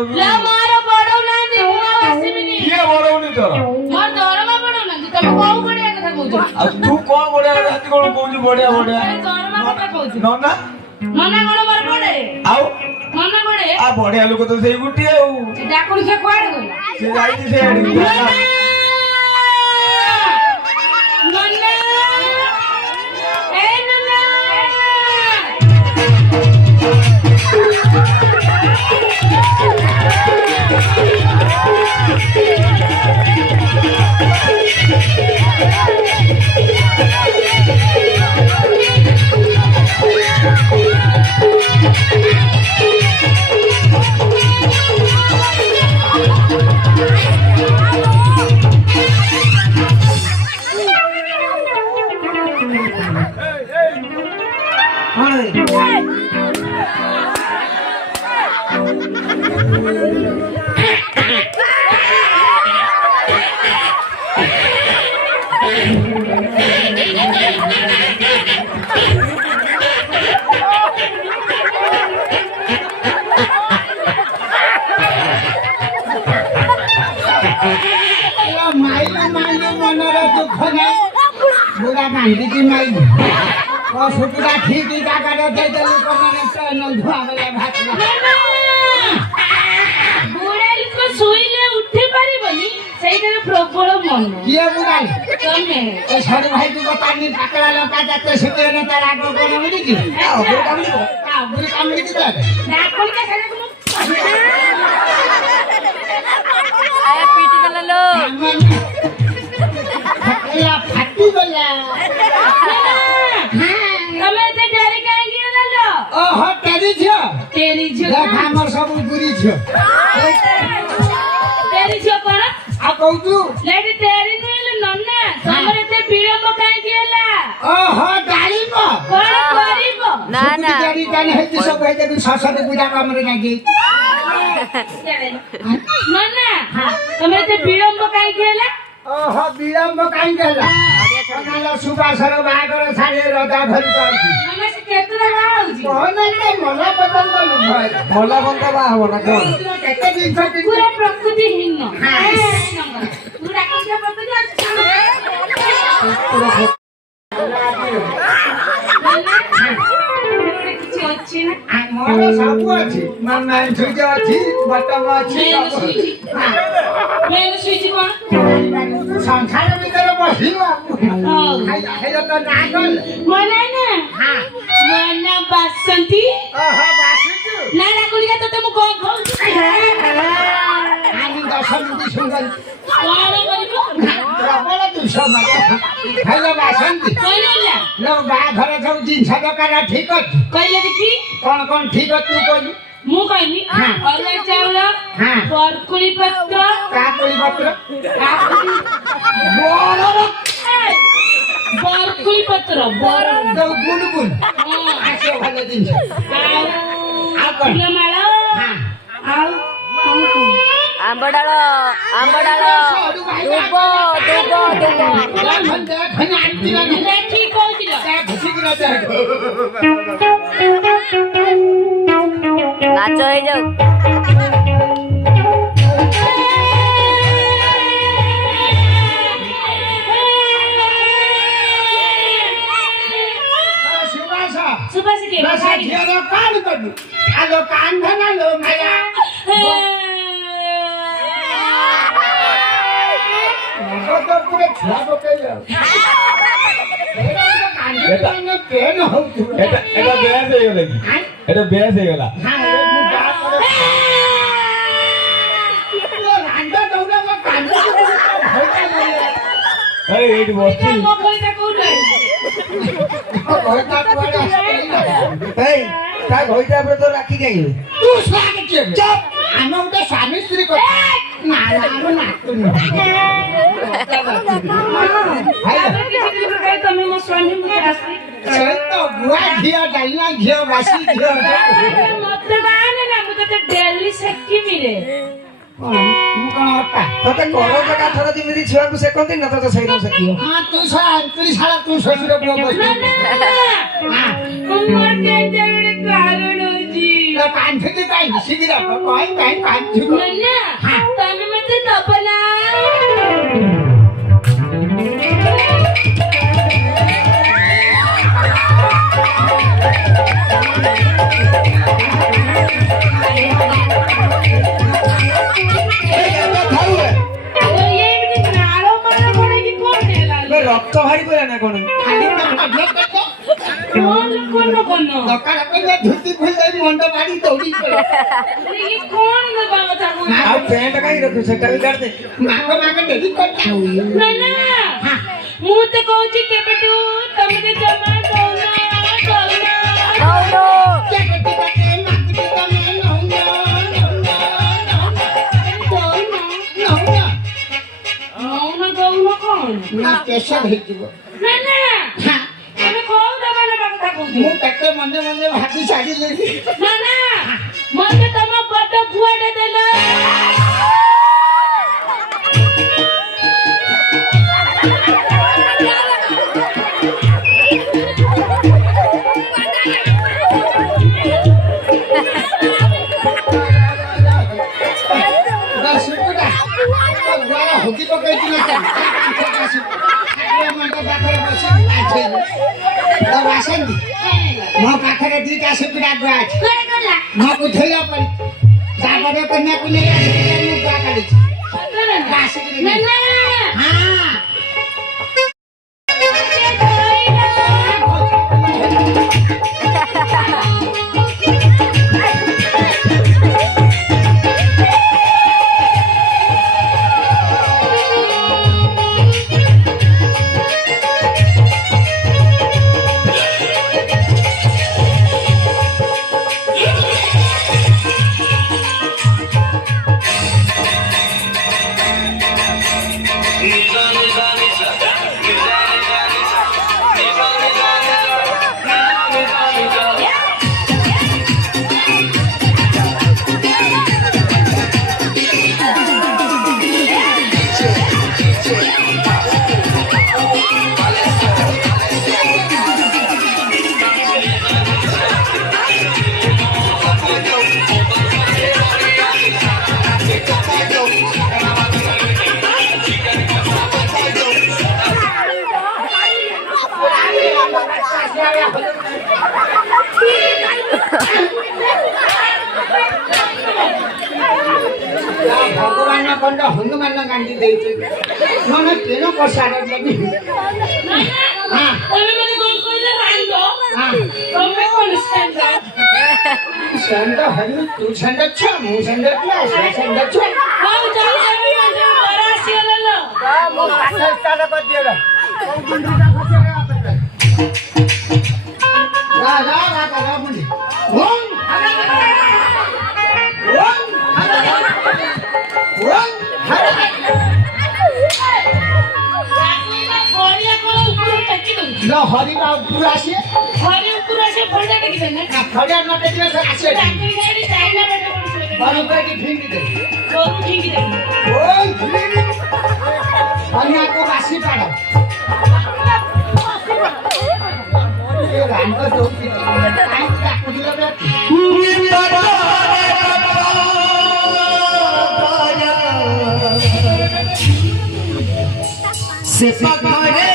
कभी ला मारो बड़ो ना दे मु आसीबिनी किए बड़ौनी तोर मोर दरमा बड़ो ना तमे कोउ बड़िया कथा कहू आ तू कोन बढ़िया रात कोन कहू बढ़िया बढ़िया दरमा कथा कहू नना नना कोन मोर बड़े आउ नना बड़े आ बढ़िया लोक तो सेई गुटी आउ डाकुड़ी से कोड गला से जाई से आड़ी नन्ना ए नन्ना बुरा बांधी की माई और सुपुरा ठीक ही का कर दे दे को मैंने तो न धुआ वाला भात बुढ़ा लोक सोइले उठी परिबनी सेइतर प्रबल मन किए बुराई तमे ए छोड़ भाई तू पानी पकड़ा लका जाते सुते न तारा को कोन मिली की बुरा काम लिखो बुरा काम लिखी दे डाकुल के सारे को आया पीटी वाला लो या फाटी बोला तमे ते डरे काहे गिरला लो ओहो तेरी झियो देख हमर सब गुरी छ तेरी झियो कोन आ कहू तू लेडी तेरी नुइले नन्ना तमरे ते विलंब काहे गिरला ओहो डाली म कोन करिबो ना ना गाड़ी जाने है कि सब है कि ससुर पूजा कमरे जाके नन्ना तमरे ते विलंब काहे गिरला ओहो विलम्ब काई गेला कनाला सुबासर बागर छाडे रदा भरि पाउँछ नमस्ते केतरा गाउजी कोन नै मला बदल गर्नु भयो मला बन्द बा हो न कोन केते दिन छ पूरा प्रकृति हिन्न पूरा किछा प्रकृति किछि अछि ना ମୋର ସବୁ ଅଛି ମନ ସୁଜ ଅଛି ବଟମ ଅଛି मेन स्विच कोन ସଂସାର ଭିତରେ ବସିବ ଖାଇଲା ତ ନା ଗଲ मना ना हां मना बासंती ओहो ବାସୁଛୁ ना डाकुलिका तते मु कोन खाउ हामी दशमी सुन्दर कोन गरिबो प्रबल दुष्म खाइला बासନ୍ତି कोइला लो बा घर सब जिनिस दरकार ठीक ଅଛି कहिले देखि कौन ठीक है तू कहलु मु कहनी अरुआ चाउल बरकुली पत्र काकुली पत्र बरकुली पत्र बर दो गुलगुल आसे भालो दिन आ फुलमाळ आउ आंबडाळ दुब खन आंटी ना ठीक कहतिला खुशी की रहता है नाच हो जाऊ सुभाष के साडी रो कान कनु आलो कान धना लो माया तो पूरे छुआ बकेला कान में पेन हो तू এটা বেয়াস হয়ে গেল কি এটা বেয়াস হয়ে গেল हां मु जा करे रांडा दौड़ा में कान होता नहीं আরে এইটি বসছি मो कइता कोन होता कोड़ा এই তা হইতে আপনি তো রাখি যাই तू स्वागत के चुप आनो उते स्वामी स्त्री को ना ना तू हाय किछि दिन कहि तमे मो स्वामी मुते आसी तो बुआ घिया डालना घिया वासी घिया मत गाने ना मुते ते डेली सेकी मिले मु कौन होता তোকে করো জায়গা থরা দিমি ছুয়াকু সেকন্তি না তো সেইরকম সেকিও हां तू साला तू ससुर बुआ बस ना ना उमर के जड़े कारण जी तुला कांठीची काय शिगी दाखव काय काय कांठी नन्ना तुम्ही मग तपला রক্ত ভারী করে না কোনো খালি ধুতি খুললে মন্ড বাড়ি দৌড়ি ଆଉ ପ୍ୟାଣ୍ଟ କାହିଁ ରଖୁ ସେଟା ବି କାଢିଦେ ମାଗ ମାଗ ଡେରି କରିଥାଉ ମୁଁ ତ କହୁଛି କେବେଠୁ ତମେ ତ ଜମା ଦଉନ କେବେଟି କଟେ ମାଗୁଟି ତମେ ନଉନ ଦଉନ କଣ ନା ପ୍ରେସର ହେଇଯିବ ନା ତମେ କୋଉ ଦବା ନେବା କଥା କହୁଛ ମୁଁ କେତେ ମନେ ମନେ ଭାବି ଛାଡ଼ିଲେଣି ନା ମତେ ତମ ବଡ ପୁଅଟେ ଦେଲ ହକି ପକେଇଥିଲେ ଆସନ୍ତି ମୋ ପାଖରେ ଦିଟା ସୁବିଧା ଗୁଆ ଅଛି ମୋ ବୁଝେଇବା ପରି ଜାଗର କନ୍ୟାକୁ ନେଇ ଆସିକି ମୁଁ ଗୁଆ କାଢିଛି ଆସିକିରି ଭଗବାନ ଖଣ୍ଡ ହନୁମାନ ଗାନ୍ଧୀ ଦେଇଛି ମାନେ ତେଣ ପ୍ରସାଦ ଦେବି ତମେ ମାନେ କଣ କହିଲେ ରାଣ୍ଡ ତମେ କଣ ସେଣ୍ଡ ହେଲୁ ତୁ ସେଣ୍ଡ ଛୁଆ ମୁଁ ସେଣ୍ଡ ଛୁଆ ସେ ସେଣ୍ଡ ଛୁଆ ହଉ ଚାଲ ବରା ଆସିଗଲ ମୁଁ ପାଠ ଷ୍ଟାର୍ଟ କରିଦିଅ ହରିବା ଉପରୁ ଆସିବେ ଘରେ ଉପରୁ ଆସି ଫଳଟା ଟେକିବେ ନା ଖଡ଼ିଆ ନ ଟେକିଲେ ସେ ଆସିବେ ଚାକିରି ଗାଡ଼ି ଚାଇନା ବାଟେ ପଡୁଛି ବରଂ କରିକି ଫିଙ୍ଗି ଦେ ଘରୁ ଠିକି ଦେଖି ଓଇ ଅନ୍ୟାକୁ ବାସି ପାଡ଼ ରାଣ୍ଡ ଦଉଚି କାହିଁକି ଡାକୁଥିଲ ବେ ସେ ପାଖରେ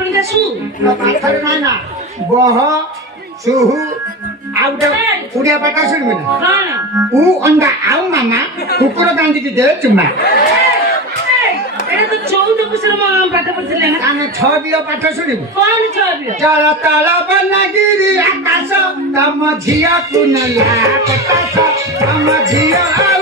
ପାଖରେ ଶୁ ପାଖରେ ନା ନା ବହ ସୁହୁ ଆଉ ଉଡିଆ ପାଠ ଶୁଣିବି ନା କଣ ଉ ଅଣ୍ଡା ଆଉ ମାମା କୁକୁର କାନ୍ଦିକି ଦେ ଚୁମା ଏଟା ତ 14 ବର୍ଷର ପାଠ ପଢିଥିଲେ ନା ଆମେ 6 ବିଳ ପାଠ ଶୁଣିବୁ କଣ ଛବିଳ ଚଳ ତଳ ବନଗିରି ଆକାଶ ତମ ଝିଅକୁ ନେଲା ପଟାସ ତମ ଝିଅ ଆଉ